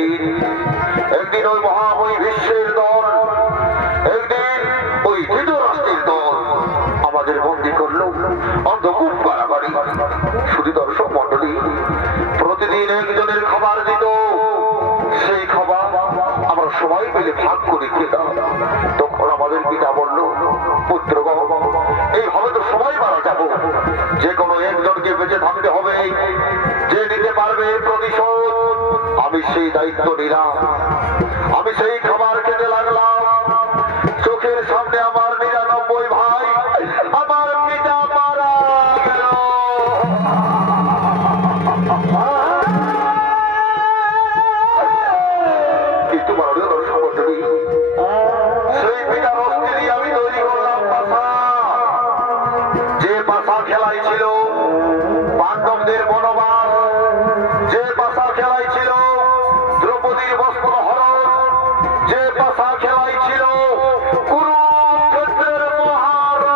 একদিন একদিন ওই মহাময়ী বিশ্বের দল, একদিন ওই ধৃতরাষ্ট্রের দল আমাদের বন্দী করলো অন্ধকূপ কারাগারে। শুধু দর্শক মন্ডলী, প্রতিদিন একজনের খাবার দিত, সেই খাবার আমরা সবাই মিলে ভাগ করে খেতাম। তখন আমাদের পিতা বলল, পুত্রগণ, এইভাবে তো সবাই মারা যাবো, যে কোনো একজনকে বেঁচে থাকতে হবে, যে নিতে পারবে প্রতিশোধ। আমি সেই দায়িত্ব নিলাম, আমি সেই খাবার খেতে লাগলাম। চোখের সামনে আমার ৯৯ ভাই, আমার পিতা মারা গেল। কিন্তু মাননীয় দর্শক মন্ডলী, সেই পিতার অস্থি দিয়ে আমি তৈরি করলাম পাশা। যে পাশা খেলাই ছিল পাণ্ডবদের বনবাস, যে পাশা খেলাই ছিল দ্রৌপদীর বস্ত্র হরণ, যে পাশা খেলাই ছিল কুরুক্ষেত্রের মহারণ।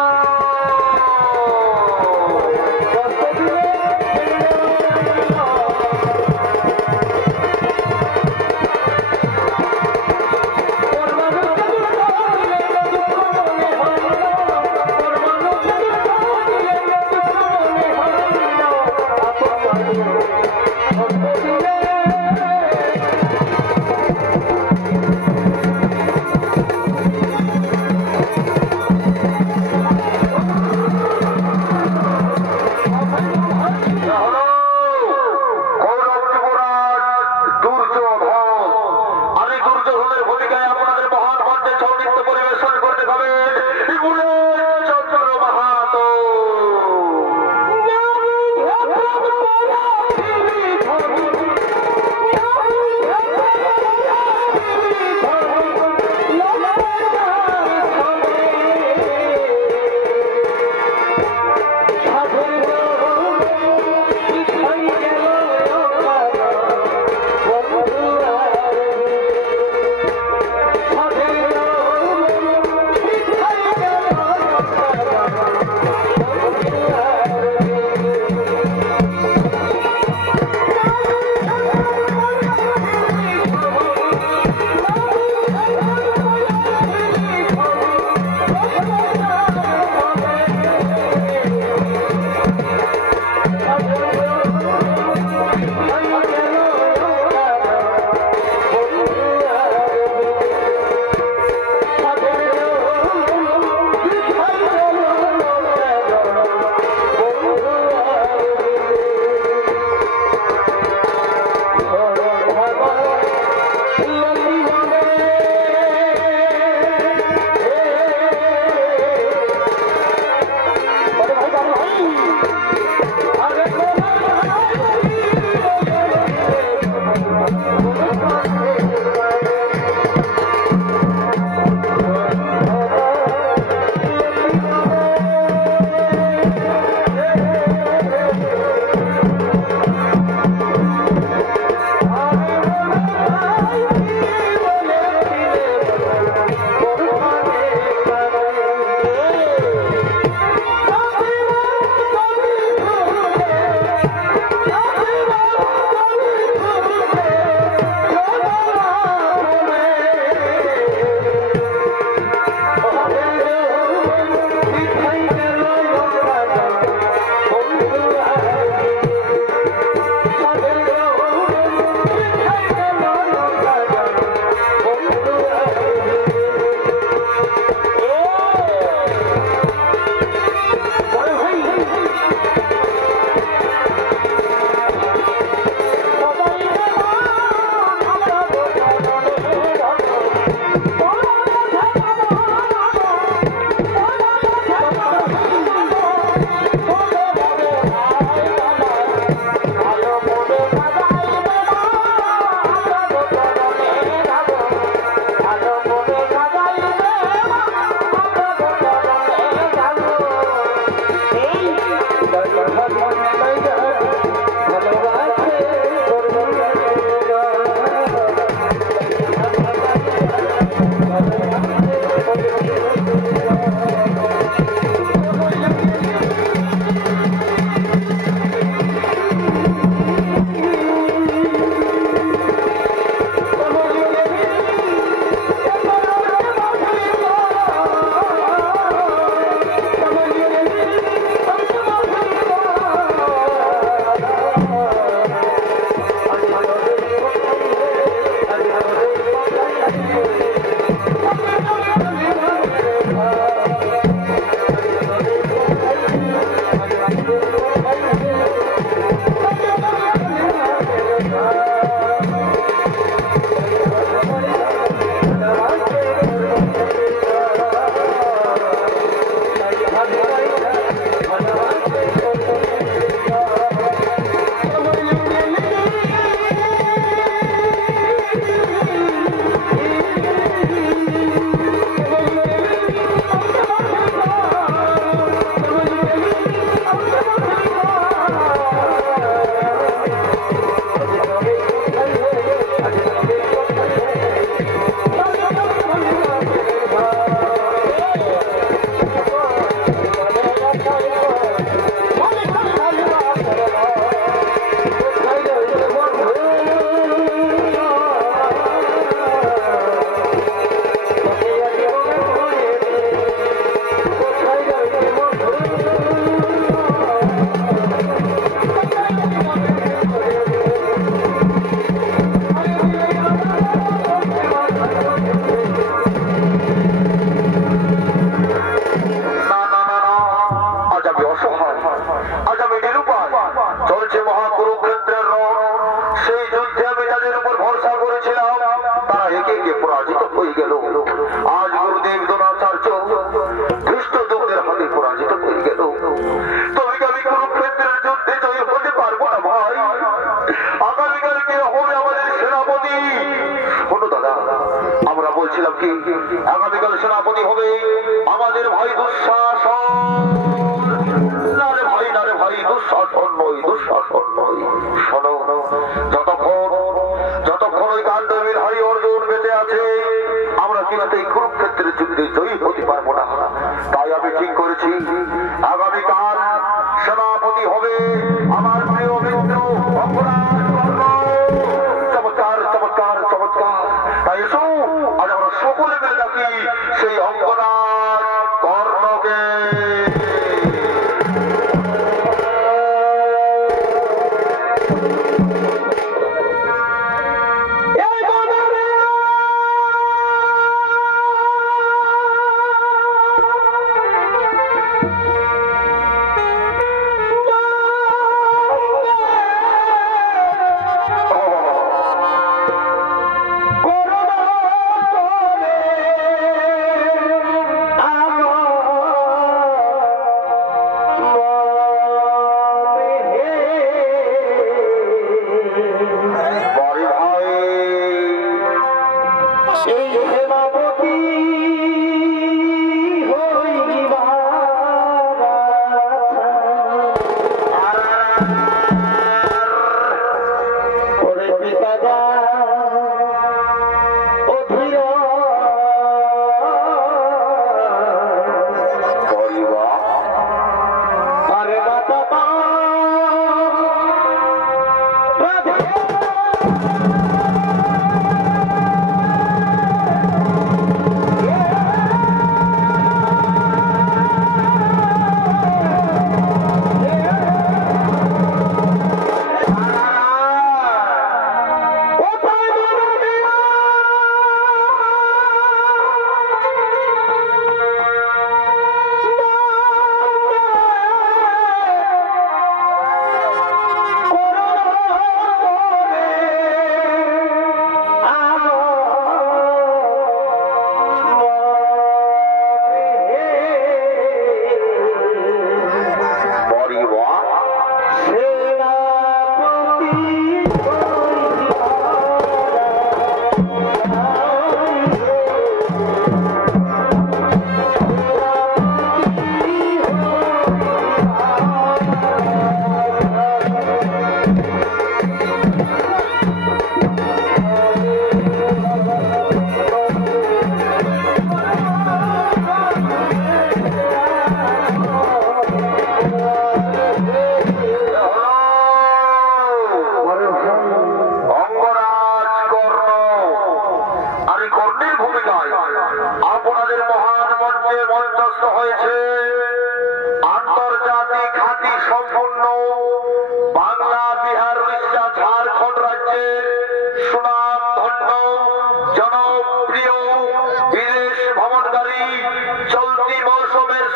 বলছিলাম কি আগামীকাল সেনাপতি হবে আমাদের ভাই দুঃশাসন। না রে ভাই দুঃশাসন নয়, দুঃশাসন নয়। শোনো, যতক্ষণ ওই গান্ডবীর হারি অর্জুন বেঁচে আছে আমরা কিছুতেই কুরুক্ষেত্রের যুদ্ধে জয়ী হতে পারবো না। তাই আমি ঠিক করেছি আগামীকাল সেনাপতি হবে আমার প্রিয় মিত্র অঙ্গরাজ কর্ণ। চমৎকার চমৎকার চমৎকার। তাই এসো আজ আমরা সকলে মিলে ডাকি সেই অঙ্গরাজ কর্ণকে।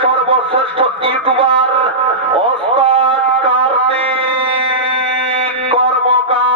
সর্বশ্রেষ্ঠ ইউটিউবার ওস্তাদ কার্তিক কর্মকার।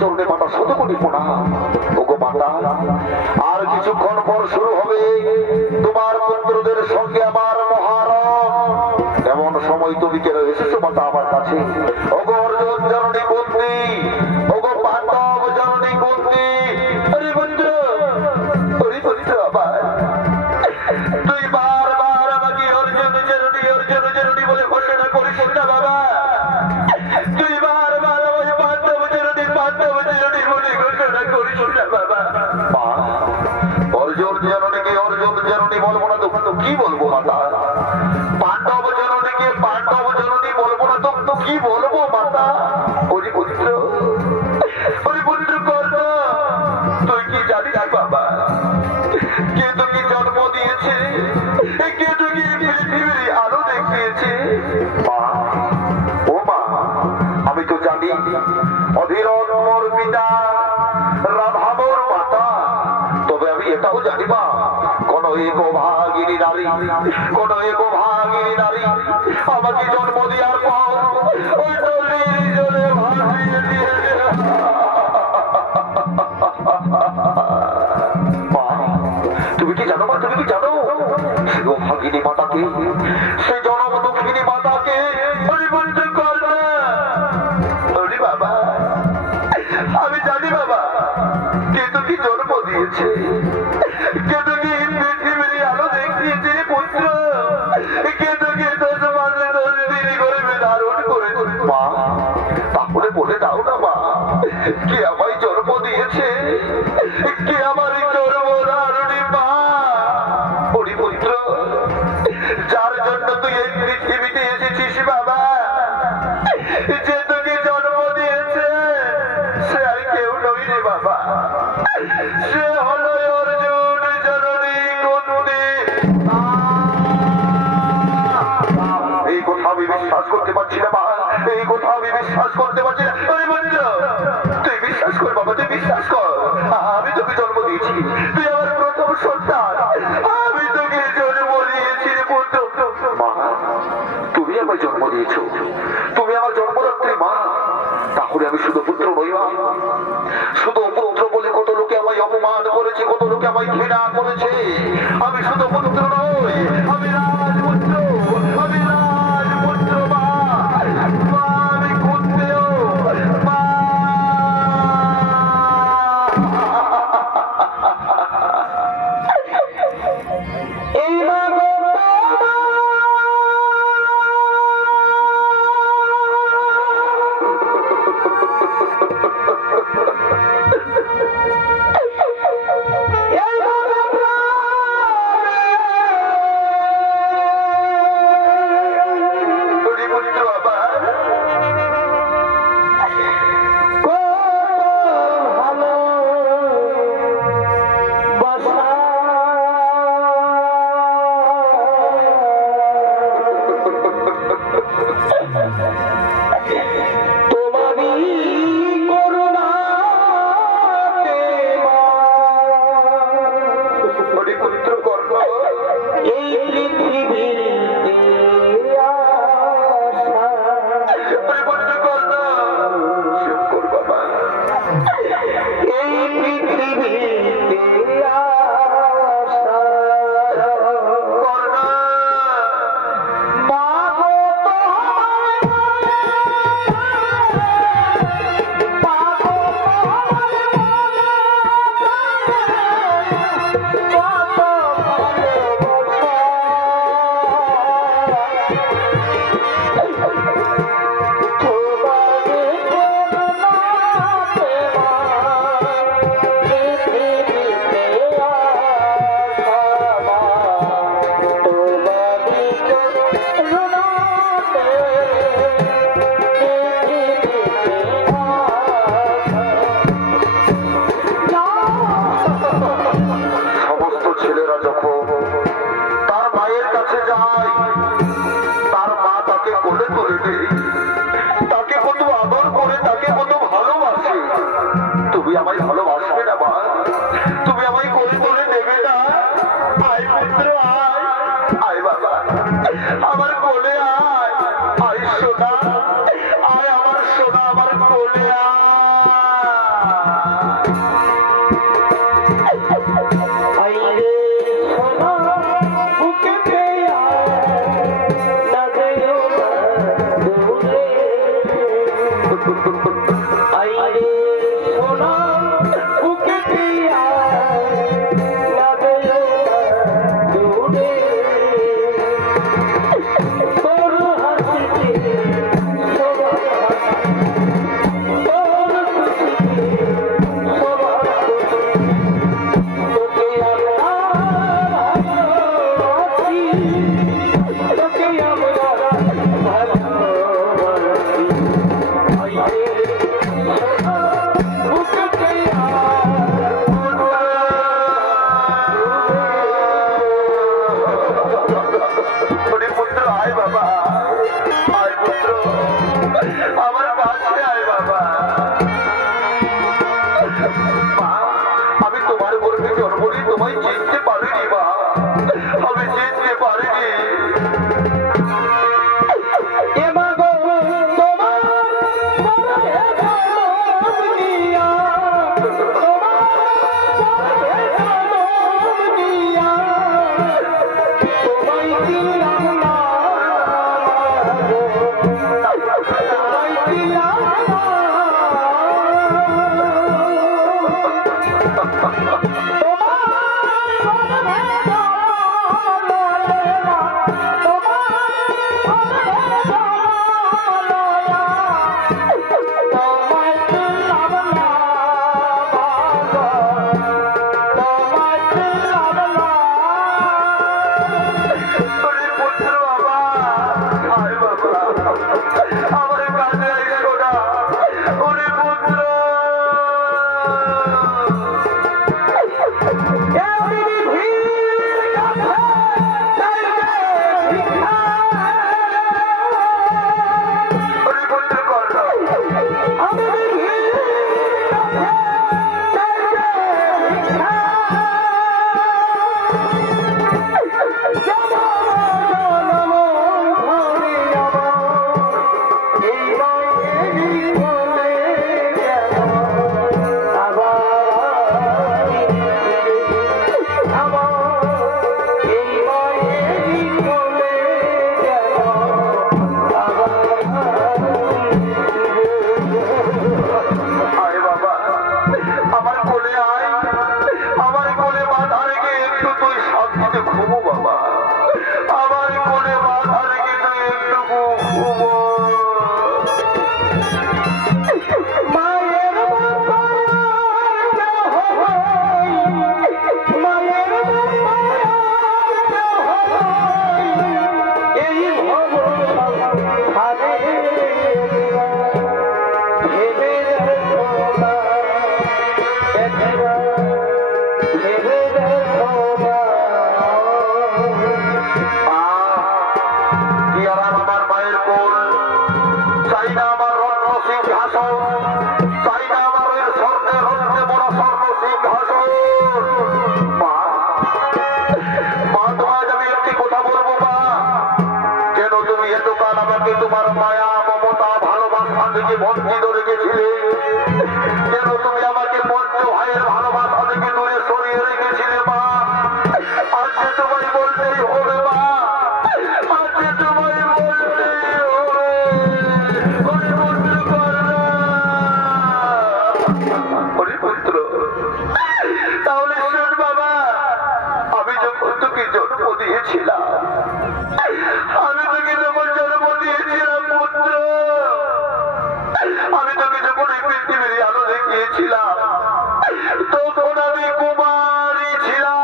চরণে মাতা শতকোটি প্রণাম। ওগো মাতা, আর কিছুক্ষণ পর শুরু হবে তোমার পুত্রদের সঙ্গে আমার মহারণ। এমন সময় তুমি কেন এসেছো মাতা আমার কাছে? ওগো অর্জুন জননী বন্দী, ওগো পাণ্ডব জননী বন্দী। আরে পুত্র, আরে পুত্র আবার তুই বারবার আমাকে অর্জুন জননী বলে ঘোষণা করিস না বাবা। তুই বারবার আমাকে পাণ্ডব জননী বলে ঘোষণা করিস না বাবা। অর্জুন জননী বলবো না তো কি বলবো মাতা? পাণ্ডব জননীকে পাণ্ডব জননী বলবো না তো কি বলবো মাতা? ওরে পুত্র কর্ণ, তুই কি জানিস বাবা কে তোকে জন্ম দিয়েছে, কে তোকে পৃথিবীর আলো দেখিয়েছে? ও মা, আমি তো জানি অধীরথ মোর পিতা, রাধা মোর মাতা। তবে আমি এটাও জানি মা, কোন এক ভাগিনী নারী আমাকে জন্ম দেওয়ার পর ওই নদীর জলে ভাসিয়ে দিয়েছে। তুমি কি জানো মা, তুমি কি জানো সে ভাগিনী মাতাকে, সে জনম দুঃখিনী মাতাকে বাবা আমি জানি বাবা কে তোকে জন্ম দিয়েছে, কে তোকে পৃথিবীর আলো দেখিয়েছে পুত্র, কে তোকে 10 মাসে 10 দিন গর্ভে ধারণ করেছে। মা তাহলে বলে দাও না মা, কে আমায় জন্ম দিয়েছে, কে আমার জন্ম ধারণী মা? ওরে পুত্র, যার জন্য তুই এই পৃথিবীতে এসেছিস বাবা, যে তোকে জন্ম দিয়েছে সে আর কেউ নই রে বাবা, সে হলো অর্জুন জননী কুন্তি। এই কথা আমি বিশ্বাস করতে পারছি না মা, এই কথা আমি বিশ্বাস করতে পারছি না। তুই বিশ্বাস কর বাবা, তুই বিশ্বাস কর, আমি তোকে জন্ম দিয়েছি, তুই আমার প্রথম সন্তান, আমি তোকে জন্ম দিয়েছি পুত্র। মা তুমি আমায় জন্ম দিয়েছো, তুমি আমার জন্মদাত্রী মা, তাহলে আমি শুধু পুত্র নই মা? শুধু পুত্র বলে কত লোকে আমায় অপমান করেছে, কত লোকে আমায় ঘৃণা করেছে। আমি শুধু পুত্র নই, আমি রাজপুত্র, আমি রাজপুত্র মা, আমি কুন্তিও মা। এই মা আমায় ভালোবাসবে না মা? তুমি আমায় কোলে তুলে নেবে না? আয় পুত্র আয় বাবা, আমার কোলে আয় সোনা, আয় আমার সোনা, আমার কোলে আয়। তোমার মায়া মমতা ভালোবাসা থেকে বঞ্চিত রেখেছিলে, কেন তুমি আমাকে পঞ্চ ভাইয়ের ভালোবাসা থেকে দূরে সরিয়ে রেখেছিলে মা? আজকে তোমায় বলতেই হবে মা, আজকে তোমায় বলতেই হবে। হরিপুত্র, তাহলে শোন বাবা, আমি যখন তোকে জন্ম দিয়েছিলাম, আমি তোকে যখন জন্ম দিয়েছিলাম পুত্র, আমি তোকে যখন এই পৃথিবীর আলো দেখিয়েছিলাম, তখন আমি কুমারী ছিলাম।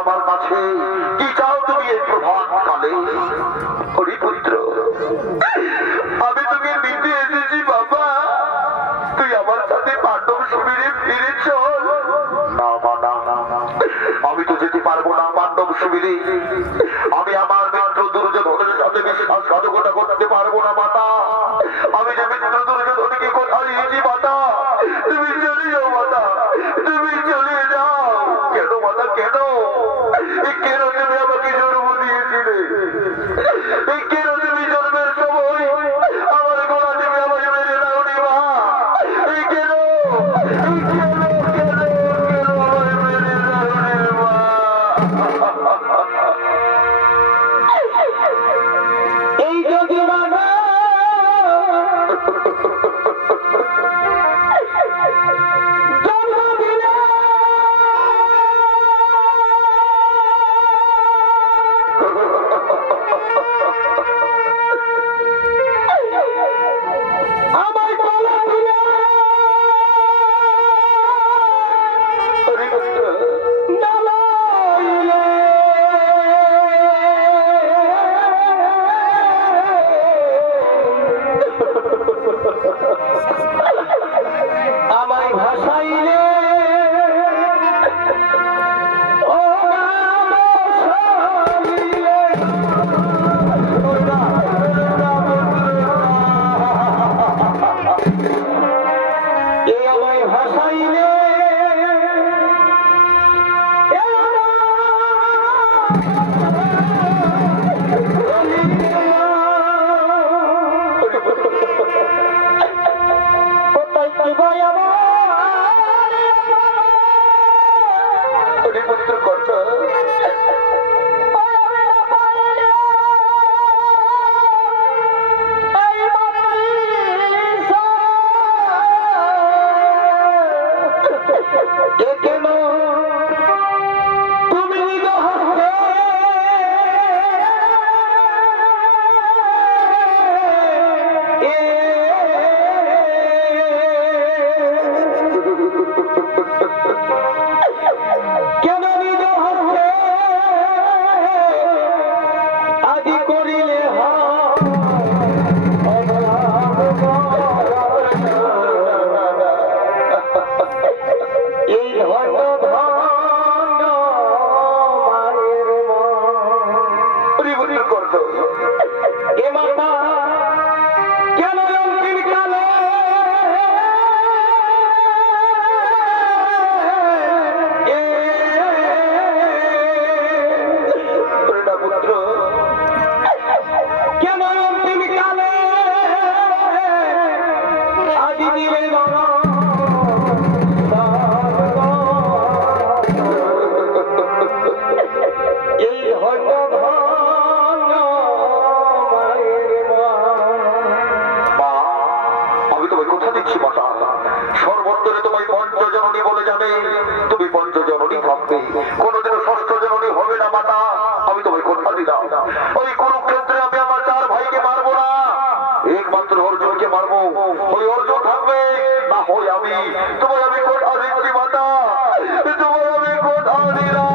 আমার কাছে কি চাও তুমি এই প্রভাত কালে? হরিপুত্র, আমি তোকে নিতে এসেছি বাবা, তুই আমার সাথে পাণ্ডব শিবিরে ফিরে চল। না মা, না, আমি তো যেতে পারবো না পাণ্ডব শিবিরে, আমি আমার মিত্র দুর্যোধনের সাথে বিশ্বাসঘাতকতা করতে পারবো না মাতা। আমি যে মিত্র দুর্যোধনকে কথা দিয়েছি মাতা, তুমি চলে যাও মাতা, তুমি চলে যাও। কেন মাতা, কেন? কেন তুমি আমাকে জন্ম দিয়েছিলে? কেন তুমি জন্মের সময় আমার গলা টিপে আমাকে মেরে দাওনি মা? কেন আমায় মেরে দাওনি মা? এই যদি বাবা হরিপুত্র, কোথায় কি ভাই আমার পুত্র কর্ণ সর্বত্রে তোমায় পঞ্চজননী বলে যাবে, তুমি পঞ্চজননী থাকবে, কোনোদিনও ষষ্ঠ জননী হবে না মাতা। আমি তোমায় কথা দিলাম, ওই কুরুক্ষেত্রে আমি আমার 4 ভাইকে মারবো না, একমাত্র অর্জুনকে মারবো। ওই অর্জুন থাকবে, না হয় আমি। তোমায় আমি কথা দিচ্ছি মাতা, তোমায় আমি কথা দিলাম।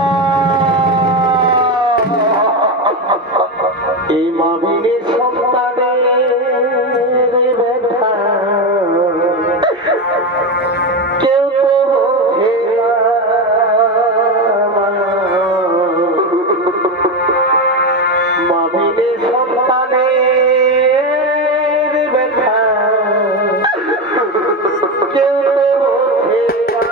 এই মামিনী সন্তানের ব্যথা কেউ তো বোঝে না। মামিনী সন্তানের ব্যথা কেউ তো বোঝে না।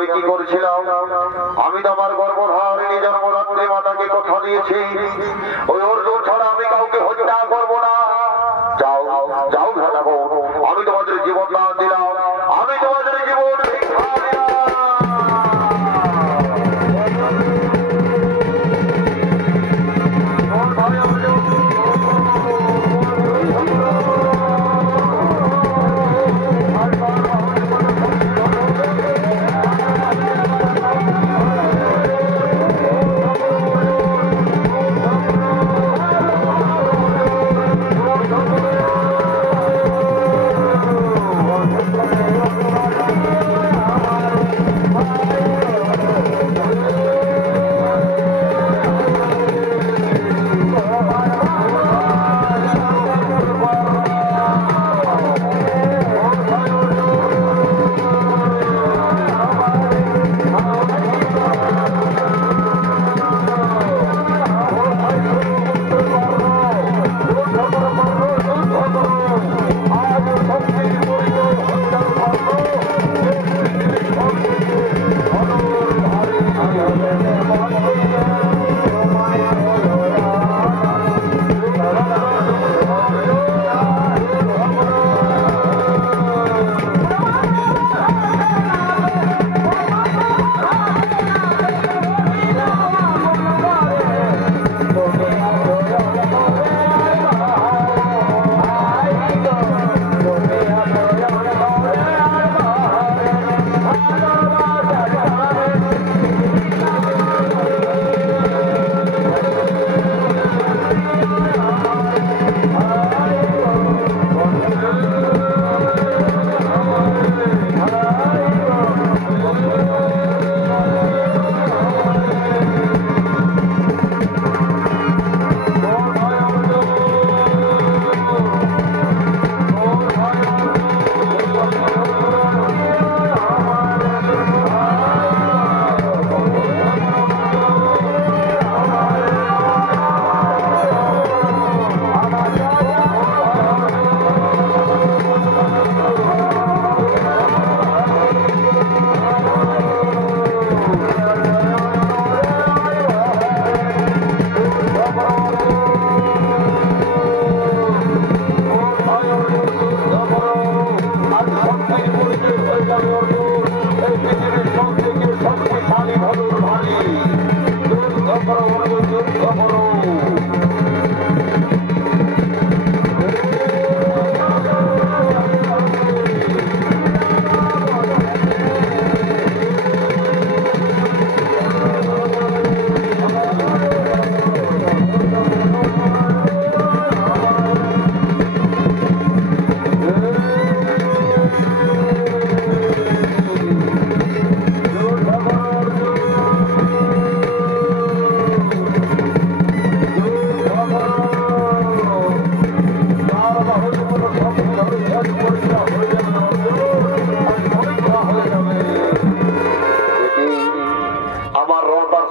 আমি কি করেছিলাম? আমি তো আমার গর্ভধারিণী জন্মদাত্রী মাতাকে কথা দিয়েছি, ওই অর্জুন ছাড়া আমি কাউকে হত্যা করবো না। যাও যাও ভেড়া বউ, আমি তোমাদের জীবন দান দিলাম, আমি তোমাদের জীবন ভিক্ষা দিলাম।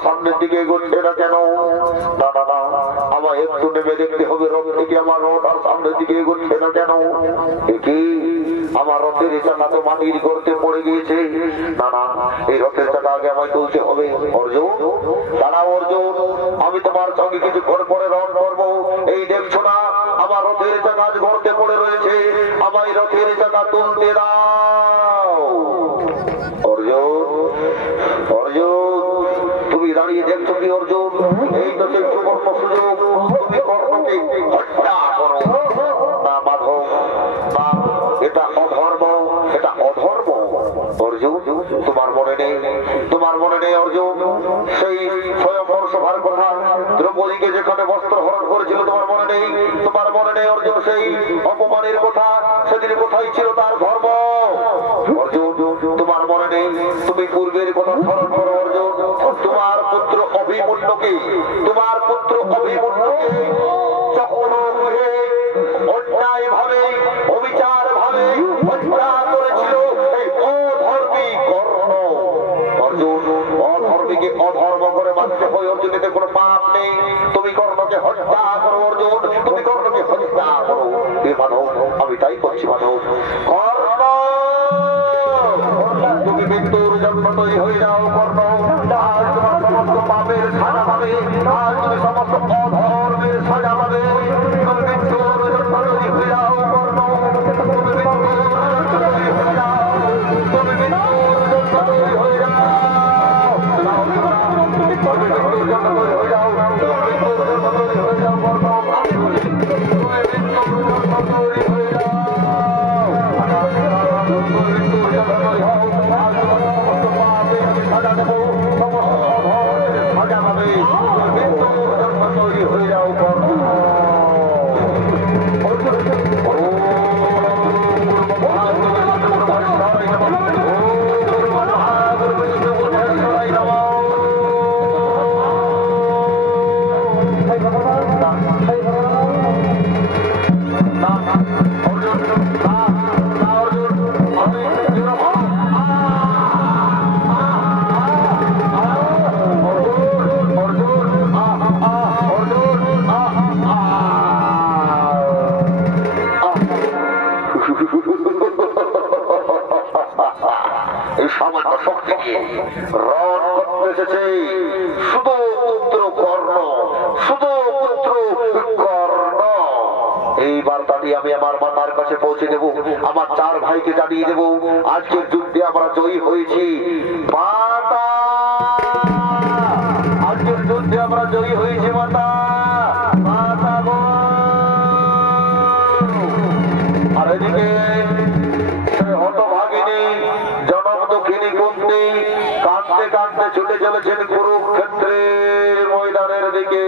সামনের দিকে এগোচ্ছে না কেন? না না না, আমার একটু নেমে দেখতে হবে রথ থেকে আমার রথ আর সামনের দিকে এগোচ্ছে না কেন? কি আমার রথের চাকা তো মাটির গর্তে পড়ে গিয়েছে। না না, এই রথের চাকা আগে আমায় তুলতে হবে। অর্জুন দাঁড়াও, অর্জুন আমি তোমার সঙ্গে কিছুক্ষণ পরে রথ করবো। এই দেখছো না আমার রথের চাকা আজ গর্তে পড়ে রয়েছে, আমায় রথের চাকা তুলতে দাও। অর্জুন অর্জুন তুমি দাঁড়িয়ে দেখছো কি অর্জুন? এই তো সেই সুবর্ণ সুযোগ, তুমি কর্ণকে হত্যা করো। না মাধব, না, এটা অধর্ম, এটা অধর্ম। অর্জুন তোমার মনে নেই, তোমার মনে নেই অর্জুন সেই স্বয়ংবর সভার কথা, দ্রৌপদীকে যেখানে বস্ত্র হরণ করেছিল, তোমার মনে নেই? তোমার মনে নেই অর্জুন সেই অপমানের কথা, সেদিন কোথায় ছিল তার ধর্ম? অর্জুন তোমার মনে নেই? তুমি পূর্বের কথা স্মরণ করো অর্জুন। তোমার পুত্র অভিমন্যুকে, তোমার পুত্র অভিমন্যুকে যখন অন্যায় ভাবে অবিচার ভাবে হত্যা করেছিল এই অধর্মী কর্ণ। অর্জুন অধর্মীকে অধর্ম করে মানতে হয় অর্জুন, এতে কোনো পাপ নেই। তুমি কর্ণকে হত্যা করো অর্জুন, তুমি কর্ণকে হত্যা করো। এ মানব, আমি তাই করছি মানব। কর্ণ তুমি মৃত্যুর জন্য তৈরি হয়ে যাও কর্ণ। আজ তোমার সমস্ত পাপের সাজা পাবে, আজ তুমি সমস্ত অধর্মের সাজা পাবে। তুমি মৃত্যুর জন্য তৈরি হয়ে যাও কর্ণ, তুমি মৃত্যুর জন্য তৈরি হয়ে যাও, তুমি মৃত্যুর জন্য তৈরি হয়ে যাও। তুমি মৃত্যুর জন্য তৈরি হয়ে যাও, তুমি মৃত্যুর জন্য তৈরি হয়ে যাও কর্ণ, তুমি মৃত্যুর জন্য তৈরি হয়ে যাও। সাজা দেবো, সমস্ত অধর্মের সাজা পাবে, মৃত্যুর জন্য তৈরি হয়ে যাও কর্ণ। সামান্য শক্তি দিয়ে রণ করতে এসেছে শুধু পুত্র কর্ণ, শুধু পুত্র কর্ণ। এই বার্তাটি আমি আমার মাতার কাছে পৌঁছে দেব, আমার 4 ভাইকে জানিয়ে দেব আজকের যুদ্ধে আমরা জয়ী হয়েছি। মাতা, আজকের যুদ্ধে আমরা জয়ী হয়েছি মাতা, মাতা গো। আর এদিকে হতভাগিনী জনম দুঃখিনী কুন্তি কাঁদতে কাঁদতে ছুটে চলেছেন কুরুক্ষেত্রের ময়দানের দিকে।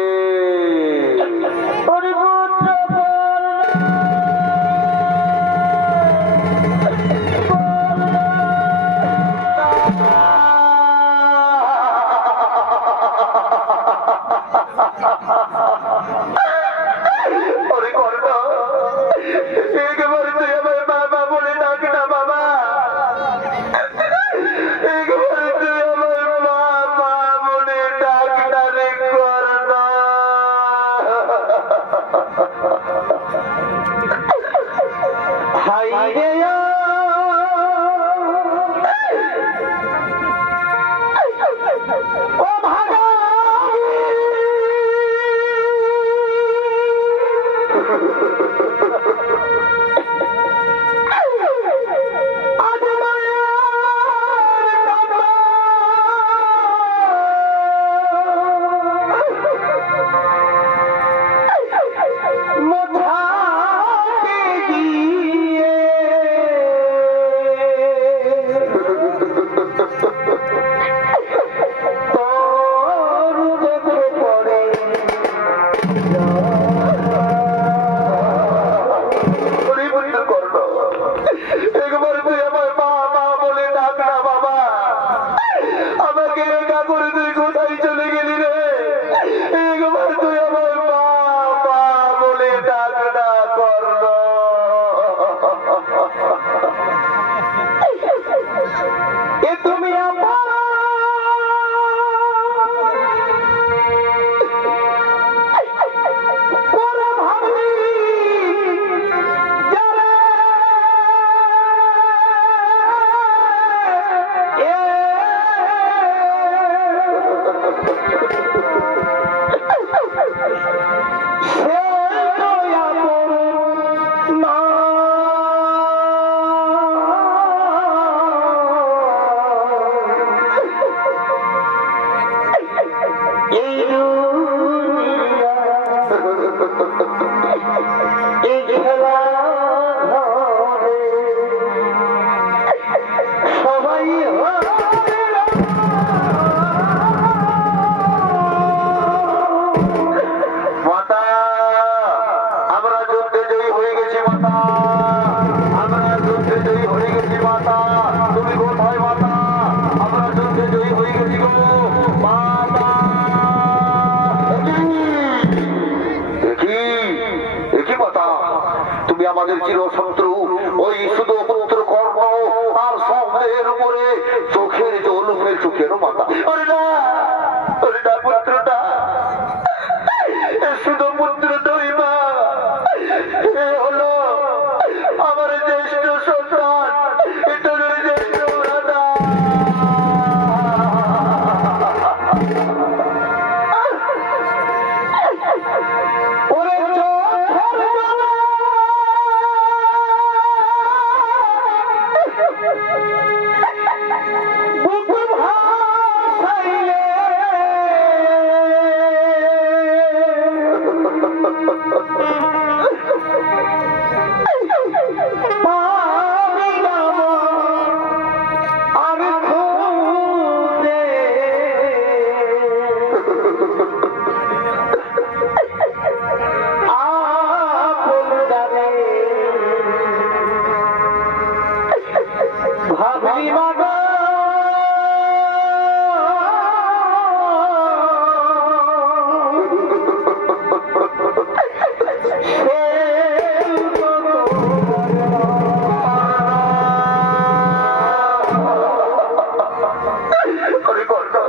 আমাদের চিরশত্রু ওই শুধু পুত্র কর্ণ আর সবের উপরে চোখের জল উঠে চোখের মাথা। পুত্রটা শুধু পুত্রটাই মা, এ হলো আমার জ্যেষ্ঠ সন্তান, এটা জ্যেষ্ঠ দাদা। বুক ভাসাইলে পারি না আর খুঁজে আপন জানে ভাবি মাগো আরে কর্তা,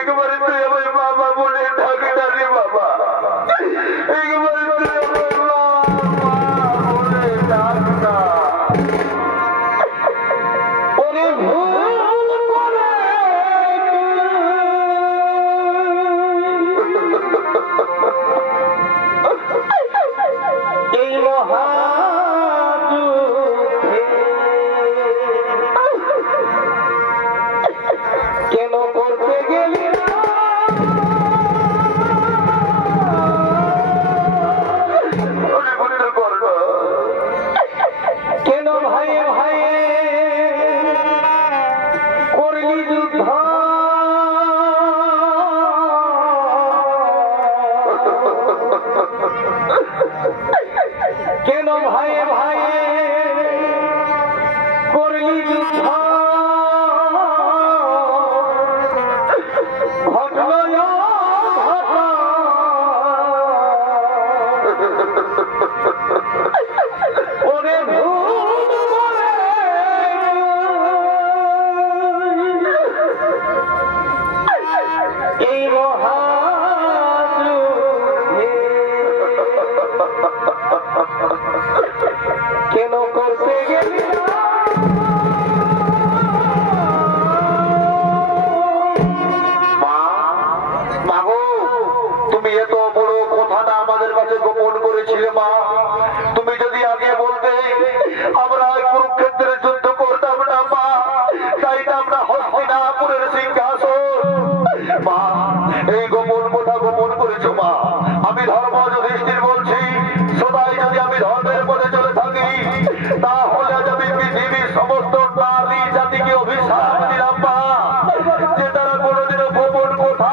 একবারে তুই আমার বাবা বলে ডাকি না রে বাবা, একবারে তুই আমার বাবা বলে ডাক না। ওরে ভুল করে এই মহাযুদ্ধে কেন করতে গেলি না? আরে বলি না কর্তা, কেন ভাইয়ে ভাইয়ে করলি যুদ্ধ? কেন ভাইয়ে ভাইয়ে করলি যুদ্ধ? ঘটল না ঘটনা। ওরে ভুল করে এই মহাযুদ্ধে কেন করতে গেলি না? মা, মাগো, তুমি এত বড় কথাটা আমাদের কাছে গোপন করেছিলে মা। তুমি যদি আগে বলতে আমরা এই কুরুক্ষেত্রে যুদ্ধ করতাম না মা, চাইতাম না হস্তিনাপুরের সিংহাসন। মা, এই গোপন কথা গোপন করেছো মা। আমি ধর্ম যুধিষ্ঠির বলছি, সদাই যদি আমি ধর্মের পথে চলে থাকি, তাহলে আজ আমি পৃথিবীর সমস্ত নারী জাতিকে অভিশাপ দিলাম মা, যে তারা কোনোদিনও গোপন কথা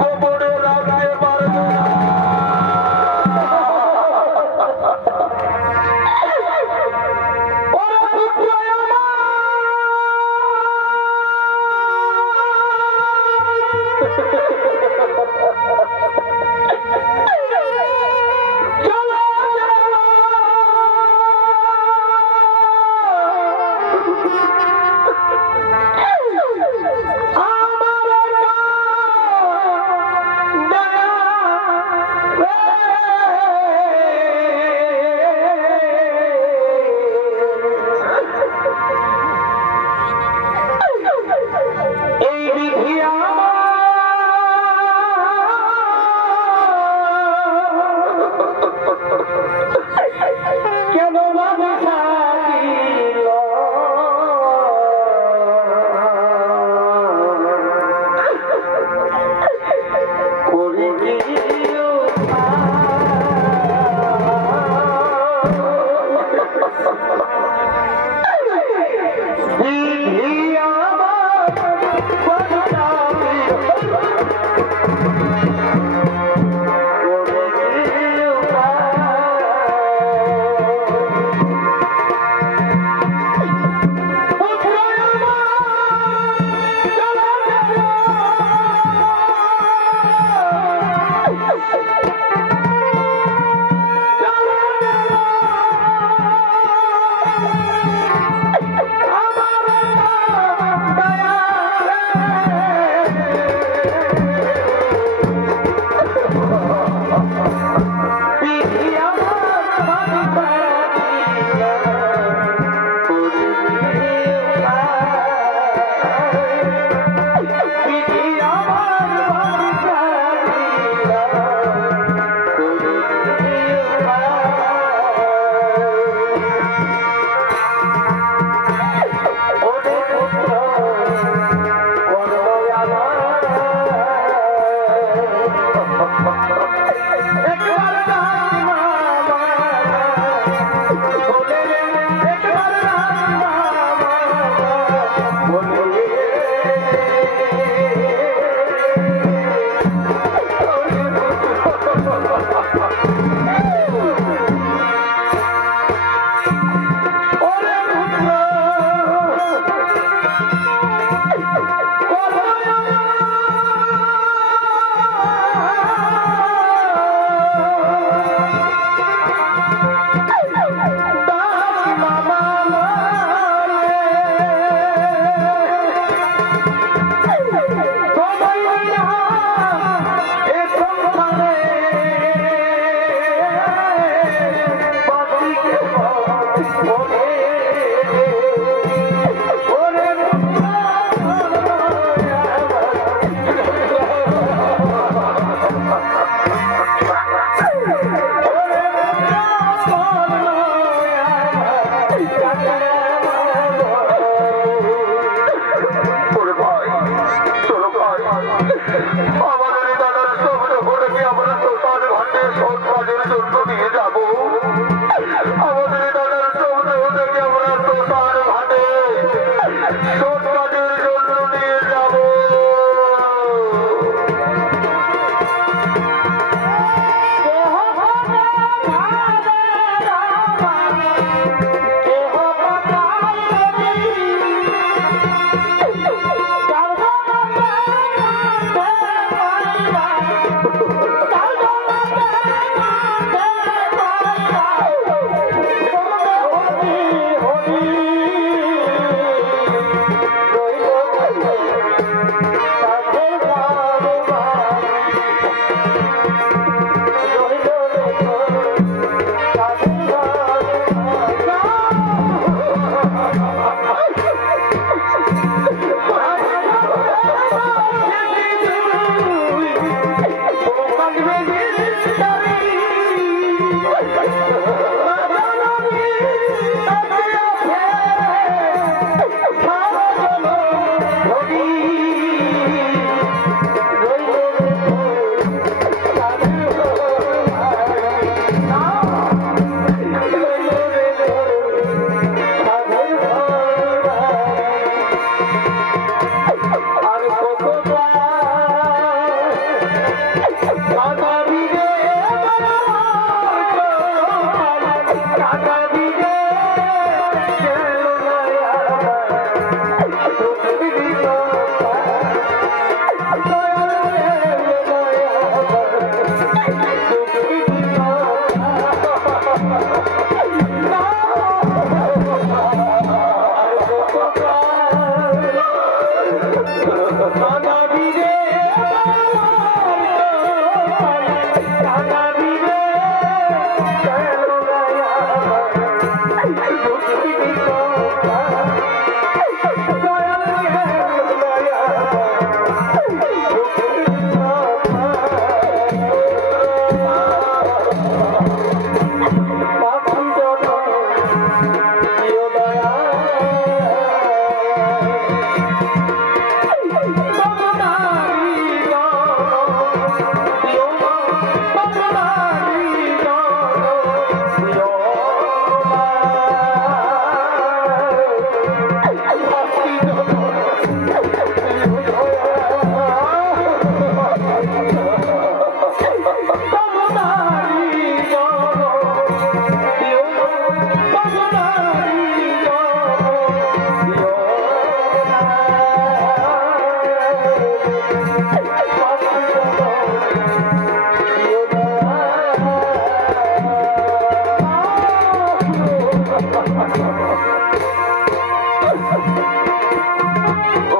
গোপনে রাখতে পারবে না। ওরে পুত্র চলো এই বিধি কেন বাধা দিল?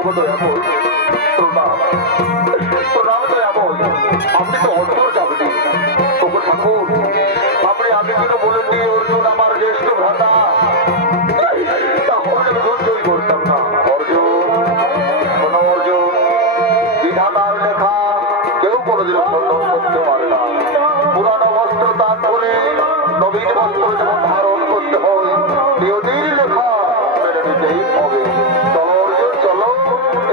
ওগো দয়াময়, প্রণাম প্রণাম দয়াময়, আপনি তো অন্তর যাবেন। ওগো ঠাকুর, আপনি আগে কেন বলেননি অর্জুন আমার জ্যেষ্ঠ ভ্রাতা? তাহলে আমি সহ্যই করতাম না। অর্জুন, শোনো অর্জুন, বিধাতার লেখা কেউ কোনোদিনও খণ্ডন করতে পারে না। পুরানো বস্ত্র দান করে নবীন বস্ত্র যেমন ধারণ করতে হয়, নিয়তির লেখা মেনে নিতেই হবে। চলো অর্জুন চলো,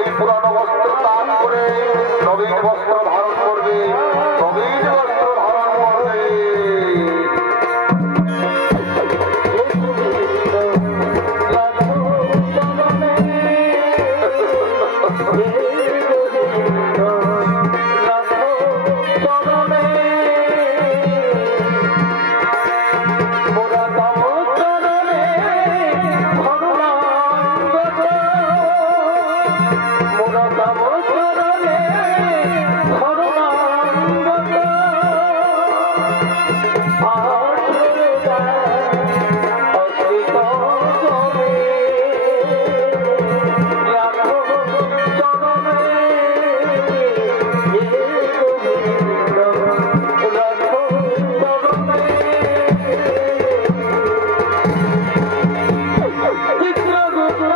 এই পুরানো বস্ত্র দান করে নবীন বস্ত্র ধারণ করবে, নবীন বস্ত্র ধারণ করবে। চিত্রগুপ্ত